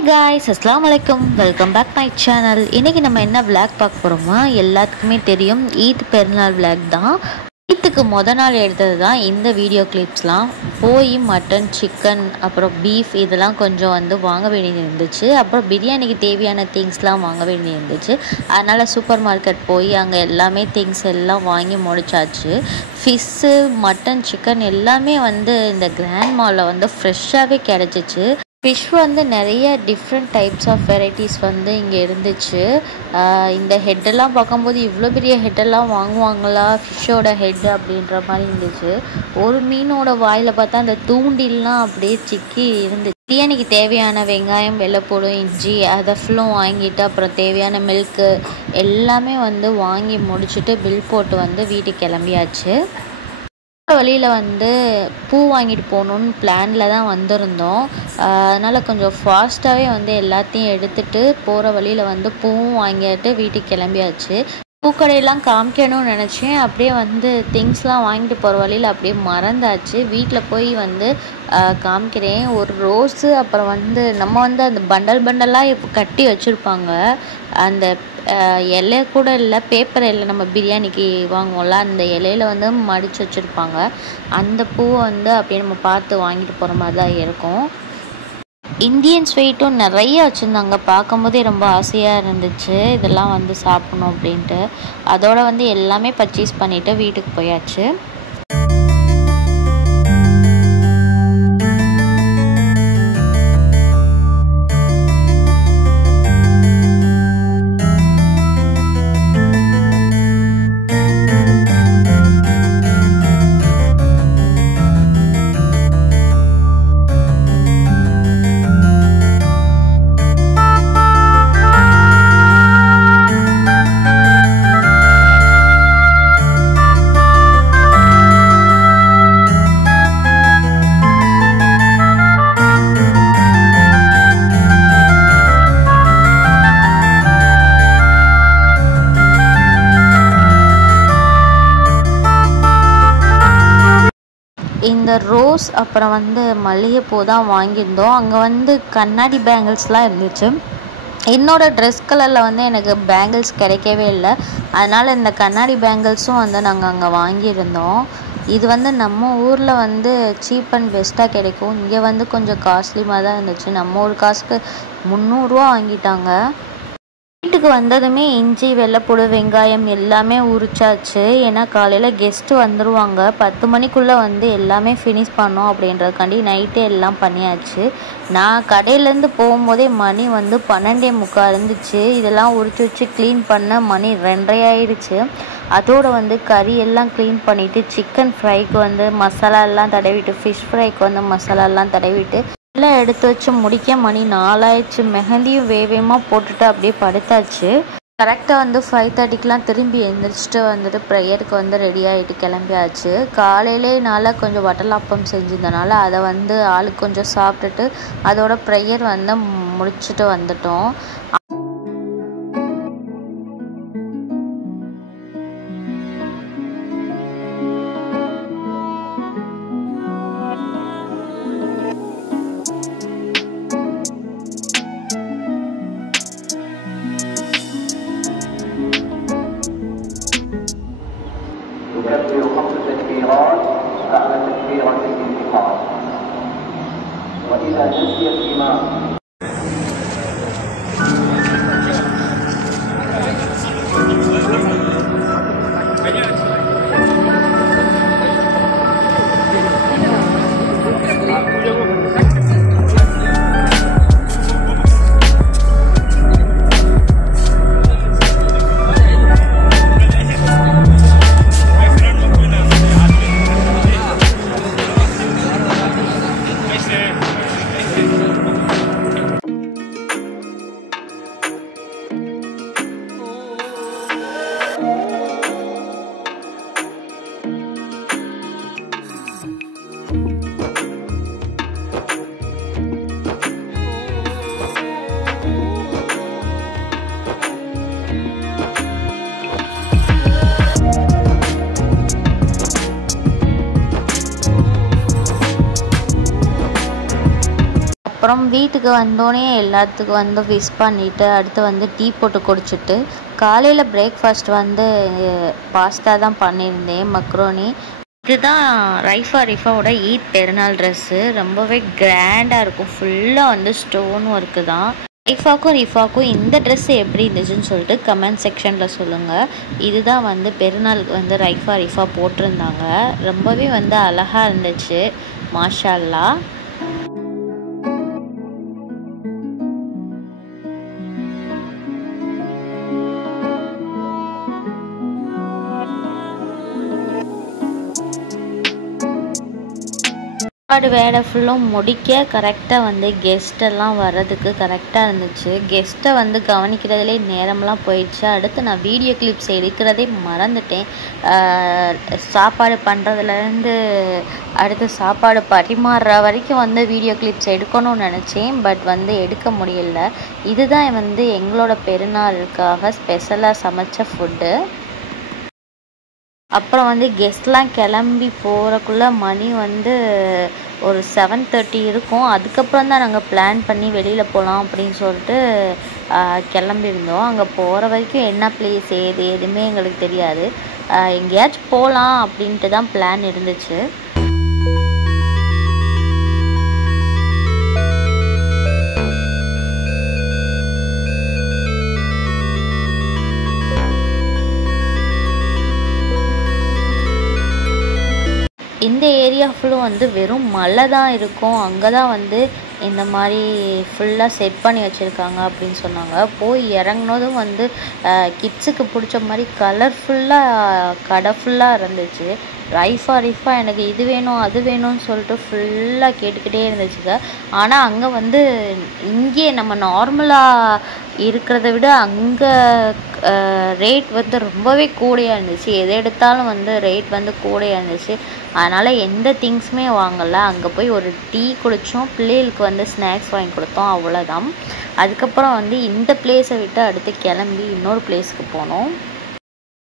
Hi guys, அஸ்ஸலாமு அலைக்கும். Welcome back my channel. இன்றைக்கி நம்ம என்ன விளாக் பார்க்க போகிறோமா, எல்லாத்துக்குமே தெரியும் ஈத் பெருநாள் விளாக் தான். ஈத்துக்கு நாள் எடுத்தது தான் இந்த வீடியோ கிளிப்ஸ்லாம். போய் மட்டன், சிக்கன், அப்புறம் பீஃப் இதெல்லாம் கொஞ்சம் வாங்க வேண்டியது இருந்துச்சு. அப்புறம் பிரியாணிக்கு தேவையான திங்ஸ்லாம் வாங்க வேண்டியது இருந்துச்சு. அதனால் சூப்பர் மார்க்கெட் போய் அங்கே எல்லாமே திங்ஸ் எல்லாம் வாங்கி முடிச்சாச்சு. ஃபிஷ்ஷு, மட்டன், சிக்கன் எல்லாமே இந்த கிராண்ட் மாலில் ஃப்ரெஷ்ஷாகவே கிடச்சிச்சு. ஃபிஷ் நிறைய டிஃப்ரெண்ட் டைப்ஸ் ஆஃப் வெரைட்டிஸ் இங்கே இருந்துச்சு. இந்த ஹெட்டெல்லாம் பார்க்கும்போது இவ்வளோ பெரிய ஹெட்டெல்லாம் வாங்குவாங்களா, ஃபிஷ்ஷோட ஹெட் அப்படின்ற மாதிரி இருந்துச்சு. ஒரு மீனோட வாயில் பார்த்தா அந்த தூண்டில்லாம் அப்படியே சிக்கி இருந்துச்சு. பிரியாணிக்கு தேவையான வெங்காயம், வெள்ளைப்பூடு, இஞ்சி அதை ஃபுல்லும் வாங்கிட்டு அப்புறம் தேவையான மில்க்கு எல்லாமே வாங்கி முடிச்சுட்டு பில் போட்டு வீட்டுக்கு கிளம்பியாச்சு. வழியில் பூ வாங்கிட்டு போகணுன்னு பிளானில் தான் வந்திருந்தோம். அதனால் கொஞ்சம் ஃபாஸ்ட்டாகவே எல்லாத்தையும் எடுத்துகிட்டு போகிற வழியில் பூவும் வாங்கிட்டு வீட்டுக்கு கிளம்பியாச்சு. பூக்கடையெல்லாம் காமிக்கணும்னு நினச்சேன். அப்படியே திங்ஸ்லாம் வாங்கிட்டு போகிற வழியில் அப்படியே மறந்தாச்சு. வீட்டில் போய் காமிக்கிறேன். ஒரு ரோஸு, அப்புறம் நம்ம அந்த பண்டலாக இப்போ கட்டி வச்சுருப்பாங்க. அந்த இலை கூட இல்லை, பேப்பர் இலை நம்ம பிரியாணிக்கு வாங்குவோம்ல, அந்த இலையில் மடித்து வச்சுருப்பாங்க. அந்த பூவை அப்படியே நம்ம பார்த்து வாங்கிட்டு போகிற மாதிரி தான் இருக்கும். இந்தியன் ஸ்வீட்டும் நிறைய வச்சுருந்தாங்க. பார்க்கும்போதே ரொம்ப ஆசையாக இருந்துச்சு இதெல்லாம் சாப்பிடணும் அப்படின்ட்டு. அதோட எல்லாமே பர்ச்சேஸ் பண்ணிவிட்டு வீட்டுக்கு போயாச்சு. இந்த ரோஸ் அப்புறம் மல்லிகைப்பூ தான் வாங்கியிருந்தோம். அங்கே கண்ணாடி பேங்கிள்ஸ்லாம் இருந்துச்சு. என்னோடய ட்ரெஸ் கலரில் எனக்கு பேங்கிள்ஸ் கிடைக்கவே இல்லை. அதனால் இந்த கண்ணாடி பேங்கிள்ஸும் நாங்கள் அங்கே வாங்கியிருந்தோம். இது நம்ம ஊரில் சீப் அண்ட் பெஸ்ட்டாக கிடைக்கும். இங்கே கொஞ்சம் காஸ்ட்லியாக தான் இருந்துச்சு. நம்ம ஊர் காசுக்கு 300 ரூபா வாங்கிட்டாங்க. வீட்டுக்கு வந்ததுமே இஞ்சி, வெள்ளைப்பூடு, வெங்காயம் எல்லாமே உரிச்சாச்சு. ஏன்னா காலையில் கெஸ்ட்டு வந்துடுவாங்க. 10 மணிக்குள்ளே எல்லாமே ஃபினிஷ் பண்ணோம் அப்படின்றதுக்காண்டி நைட்டே எல்லாம் பண்ணியாச்சு. நான் கடையிலேருந்து போகும்போதே மணி 12:45 இருந்துச்சு. இதெல்லாம் உரிச்சு வச்சு க்ளீன் பண்ண மணி 2:30 ஆயிடுச்சு. அதோடு கறி எல்லாம் க்ளீன் பண்ணிவிட்டு சிக்கன் ஃப்ரைக்கு மசாலா எல்லாம் தடவிட்டு, ஃபிஷ் ஃப்ரைக்கு மசாலாலாம் தடவிட்டு எல்லாம் எடுத்து வச்சு முடிக்க மணி 4 ஆயிடுச்சு. மெஹந்தியும் வேகமாக போட்டுட்டு அப்படியே படுத்தாச்சு. கரெக்டாக 5:30க்கெலாம் திரும்பி எழுந்திரிச்சிட்டு ப்ரேயருக்கு ரெடி ஆகிட்டு கிளம்பியாச்சு. காலையிலே நாளாக கொஞ்சம் வட்டலாப்பம் செஞ்சிருந்தனால அதை ஆளுக்கு கொஞ்சம் சாப்பிட்டுட்டு அதோட ப்ரேயர் முடிச்சுட்டு வந்துட்டோம். يكبر 5 تكبيرات بعد تكبيرة الانتقال. وإذا نسي الإمام அப்புறம் வீட்டுக்கு வந்தோடனே எல்லாத்துக்கும் வந்து விஷ் பண்ணிவிட்டு அடுத்து வந்து டீ போட்டு குடிச்சிட்டு காலையில் பிரேக்ஃபாஸ்ட் வந்து பாஸ்தா தான் பண்ணியிருந்தேன், மக்ரோனி. இதுதான் ரைஃபாவோட ஈத் பெருநாள் ட்ரெஸ்ஸு. ரொம்பவே கிராண்டாக இருக்கும், ஃபுல்லாக வந்து ஸ்டோன் ஒர்க்கு தான். ரிஃபாக்கும் இந்த ட்ரெஸ்ஸு எப்படி இருந்துச்சுன்னு சொல்லிட்டு கமெண்ட் செக்ஷனில் சொல்லுங்கள். இதுதான் வந்து பெருநாளுக்கு வந்து ரிஃபா போட்டிருந்தாங்க. ரொம்பவே வந்து அழகாக இருந்துச்சு, மாஷா அல்லாஹ். சாப்பாடு வேலை ஃபுல்லும் முடிக்க கரெக்டாக வந்து கெஸ்ட்டெல்லாம் வர்றதுக்கு கரெக்டாக இருந்துச்சு. கெஸ்ட்டை வந்து கவனிக்கிறதுலே நேரம்லாம் போயிடுச்சு. அடுத்து நான் வீடியோ கிளிப்ஸ் எடுக்கிறதே மறந்துட்டேன். சாப்பாடு பண்ணுறதுலேருந்து அடுத்து சாப்பாடு பரிமாறுற வரைக்கும் வந்து வீடியோ கிளிப்ஸ் எடுக்கணும்னு நினச்சேன், பட் வந்து எடுக்க முடியல. இதுதான் வந்து எங்களோட பெருநாளுக்காக ஸ்பெஷலாக சமைச்ச ஃபுட்டு. அப்புறம் வந்து கெஸ்ட்லாம் கிளம்பி போகிறக்குள்ளே மணி வந்து ஒரு 7:30 இருக்கும். அதுக்கப்புறம் தான் நாங்கள் பிளான் பண்ணி வெளியில் போகலாம் அப்படின்னு சொல்லிட்டு கிளம்பியிருந்தோம். அங்கே போகிற வரைக்கும் என்ன பிளேஸ் எதுவுமே எங்களுக்கு தெரியாது. எங்கேயாச்சும் போகலாம் அப்படின்ட்டு தான் பிளான் இருந்துச்சு. இந்த ஏரியா ஃபுல்லும் வந்து வெறும் மலை தான் இருக்கும். அங்கே தான் வந்து இந்த மாதிரி ஃபுல்லாக செட் பண்ணி வச்சுருக்காங்க அப்படின்னு சொன்னாங்க. போய் இறங்கினதும் வந்து கிட்ஸுக்கு பிடிச்ச மாதிரி கலர்ஃபுல்லாக கடை ஃபுல்லாக இருந்துச்சு. ரிஃபா எனக்கு இது வேணும் அது வேணும்னு சொல்லிட்டு ஃபுல்லாக கேட்டுக்கிட்டே இருந்துச்சுங்க. ஆனால் அங்கே வந்து இங்கே நம்ம நார்மலாக இருக்கிறத விட அங்கே ரேட் வந்து ரொம்பவே கூடையாக இருந்துச்சு. எது எடுத்தாலும் வந்து ரேட் வந்து கூடையாக இருந்துச்சு. அதனால் எந்த திங்ஸுமே வாங்கலை. அங்கே போய் ஒரு டீ குடித்தோம், பிள்ளைகளுக்கு வந்து ஸ்நாக்ஸ் வாங்கி கொடுத்தோம், அவ்வளோதான். அதுக்கப்புறம் வந்து இந்த பிளேஸை விட்டு அடுத்து கிளம்பி இன்னொரு பிளேஸ்க்கு போனோம்.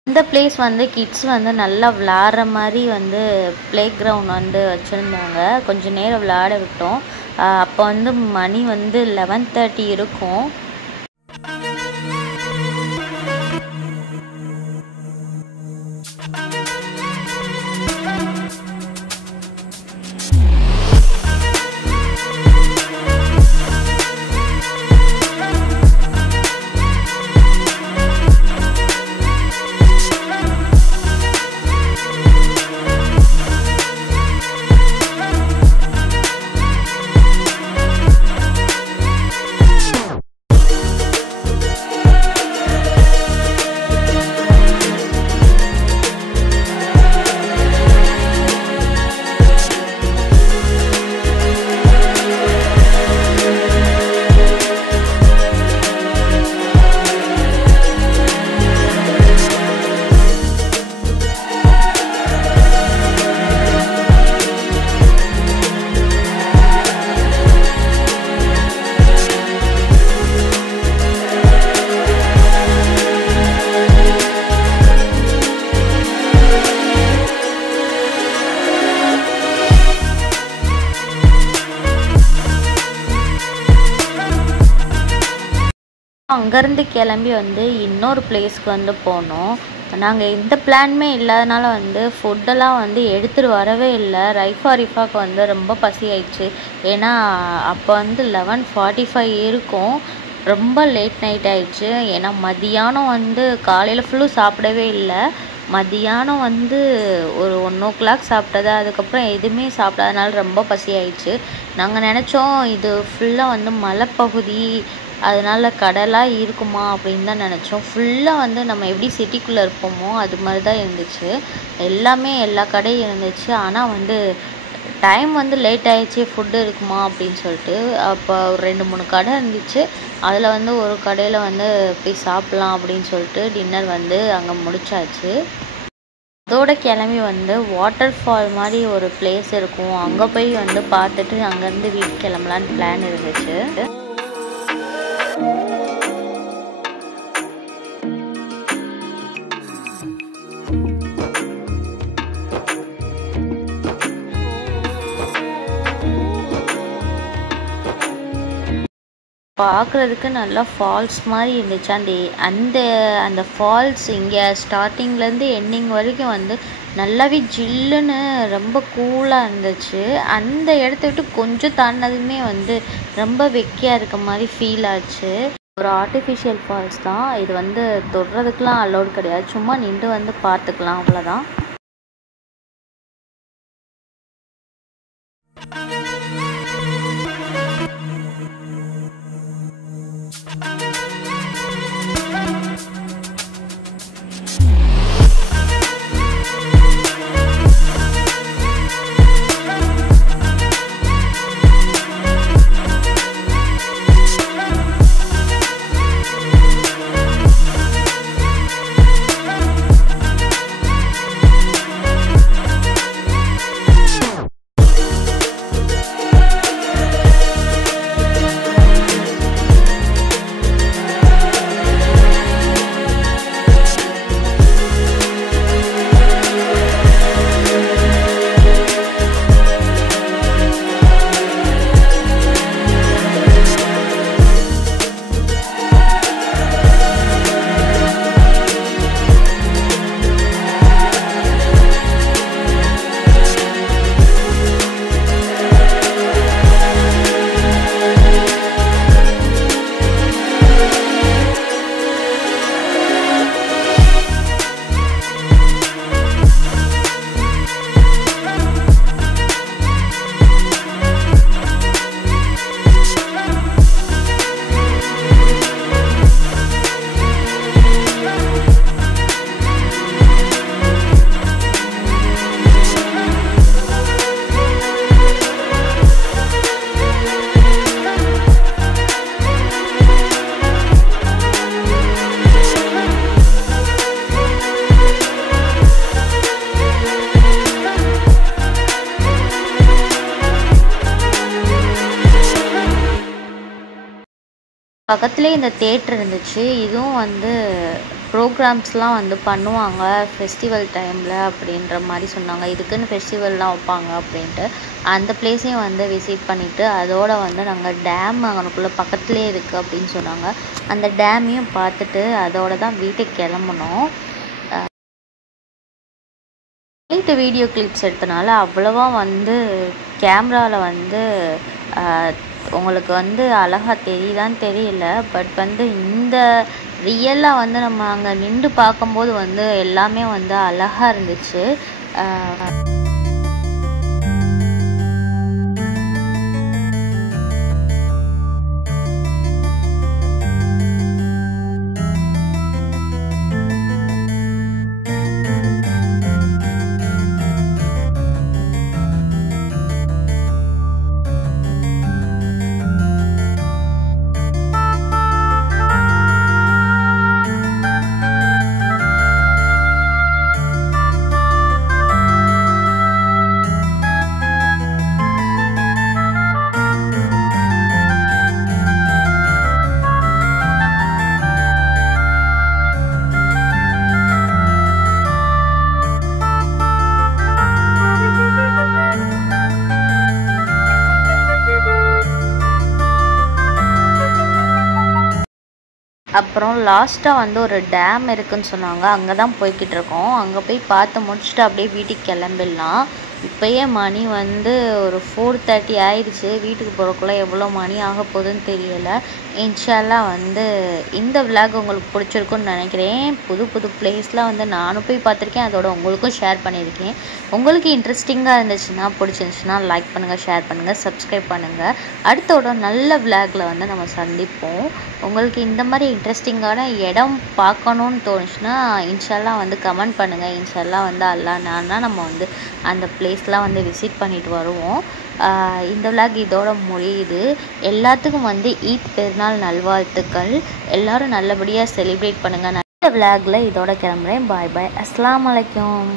இந்த பிளேஸ் வந்து கிட்ஸ் வந்து நல்லா விளாட்ற மாதிரி வந்து ப்ளே கிரவுண்ட் வந்து வச்சுருந்தாங்க. கொஞ்சம் நேரம் விளையாட விட்டோம். அப்போ வந்து மணி வந்து 11:30 இருக்கும். அங்கேருந்து கிளம்பி வந்து இன்னொரு பிளேஸ்க்கு வந்து போனோம். நாங்கள் எந்த பிளானுமே இல்லாதனால வந்து ஃபுட்டெல்லாம் வந்து எடுத்துகிட்டு வரவே இல்லை. ரிஃபாக்கு வந்து ரொம்ப பசி ஆயிடுச்சு. ஏன்னா அப்போ வந்து 11:45 இருக்கும். ரொம்ப லேட் நைட் ஆயிடுச்சு. ஏன்னா மதியானம் வந்து காலையில் ஃபுல்லும் சாப்பிடவே இல்லை. மதியானம் வந்து ஒரு 1 o'clock சாப்பிட்டது. அதுக்கப்புறம் எதுவுமே சாப்பிடாதனால ரொம்ப பசி ஆயிடுச்சு. நாங்கள் நினச்சோம் இது ஃபுல்லாக வந்து மலைப்பகுதி, அதனால் கடைலாம் இருக்குமா அப்படின்னு தான் நினச்சோம். ஃபுல்லாக வந்து நம்ம எப்படி சிட்டிக்குள்ளே இருப்போமோ அது மாதிரி தான் இருந்துச்சு. எல்லா கடையும் இருந்துச்சு. ஆனால் வந்து டைம் வந்து லேட் ஆகிடுச்சு, ஃபுட்டு இருக்குமா அப்படின்னு சொல்லிட்டு. அப்போ ஒரு 2-3 கடை இருந்துச்சு. அதில் வந்து ஒரு கடையில் வந்து போய் சாப்பிட்லாம் அப்படின்னு சொல்லிட்டு டின்னர் வந்து அங்கே முடிச்சாச்சு. அதோட கிளம்பி வந்து வாட்டர் ஃபால் மாதிரி ஒரு பிளேஸ் இருக்கும், அங்கே போய் வந்து பார்த்துட்டு அங்கேருந்து வீட்டுக்கு கிளம்பலான்னு பிளான் இருந்துச்சு. பார்க்குறதுக்கு நல்லா ஃபால்ஸ் மாதிரி இருந்துச்சு. அந்த அந்த ஃபால்ஸ் இங்கே ஸ்டார்டிங்லேருந்து எண்டிங் வரைக்கும் வந்து நல்லாவே ஜில்லுன்னு ரொம்ப கூலாக இருந்துச்சு. அந்த இடத்த விட்டு கொஞ்சம் தாண்டினதுமே வந்து ரொம்ப வெக்கையாக இருக்க மாதிரி ஃபீல் ஆச்சு. ஒரு ஆர்டிஃபிஷியல் ஃபால்ஸ் தான் இது, வந்து தொடுறதுக்கெலாம் அலோட் கிடையாது, சும்மா நின்று வந்து பார்த்துக்கலாம், அவ்வளோதான். பக்கத்துலேயே இந்த தேட்டர் இருந்துச்சு. இதுவும் வந்து ப்ரோக்ராம்ஸ்லாம் வந்து பண்ணுவாங்க ஃபெஸ்டிவல் டைமில் அப்படின்ற மாதிரி சொன்னாங்க. இதுக்குன்னு ஃபெஸ்டிவல்லாம் வைப்பாங்க அப்படின்ட்டு அந்த பிளேஸையும் வந்து விசிட் பண்ணிவிட்டு, அதோடு வந்து நாங்கள் டேம் அங்கனுக்குள்ளே பக்கத்துலேயே இருக்குது அப்படின்னு சொன்னாங்க. அந்த டேமையும் பார்த்துட்டு அதோடு தான் வீட்டுக்கு கிளம்புனோம். நைட்டு வீடியோ கிளிப்ஸ் எடுத்தனால அவ்வளோவா வந்து கேமராவில் வந்து உங்களுக்கு வந்து அழகாக தெரியுதான்னு தெரியல. பட் வந்து இந்த ரியலாக வந்து நம்ம அங்கே நின்று பார்க்கும்போது வந்து எல்லாமே வந்து அழகாக இருந்துச்சு. அப்புறம் லாஸ்ட்டாக வந்து ஒரு டேம் இருக்குதுன்னு சொன்னாங்க, அங்கே தான் போய்கிட்டு இருக்கோம். அங்கே போய் பார்த்து முடிச்சுட்டு அப்படியே வீட்டுக்கு கிளம்பிடலாம். இப்போயே மணி வந்து ஒரு 4:30 ஆயிடுச்சு. வீட்டுக்கு போகிறக்குள்ளே எவ்வளோ மணி ஆக போகுதுன்னு தெரியலை. இன்ஷால்லாம் வந்து இந்த விளாக் உங்களுக்கு பிடிச்சிருக்குன்னு நினைக்கிறேன். புது புது பிளேஸ்லாம் வந்து நானும் போய் பார்த்துருக்கேன், அதோட உங்களுக்கும் ஷேர் பண்ணியிருக்கேன். உங்களுக்கு இன்ட்ரெஸ்டிங்காக இருந்துச்சுன்னா, பிடிச்சிருந்துச்சுன்னா லைக் பண்ணுங்கள், ஷேர் பண்ணுங்கள், சப்ஸ்கிரைப் பண்ணுங்கள். அடுத்தோட நல்ல விளாகில் வந்து நம்ம சந்திப்போம். உங்களுக்கு இந்த மாதிரி இன்ட்ரெஸ்டிங்கான இடம் பார்க்கணுன்னு தோணுச்சுன்னா இன்ஷால்லாம் வந்து கமெண்ட் பண்ணுங்கள். இன்ஷால்லாம் வந்து அல்லாஹ்னா நம்ம வந்து அந்த பிளேஸ்லாம் வந்து விசிட் பண்ணிட்டு வருவோம். இந்த விளாக் இதோட முடியுது. எல்லாத்துக்கும் வந்து ஈத் பெருநாள் நல்வாழ்த்துக்கள். எல்லோரும் நல்லபடியாக செலிப்ரேட் பண்ணுங்கள். நல்ல விளாகில் இதோட கிளம்புறேன். பாய் பாய். அஸ்ஸலாமு அலைக்கும்.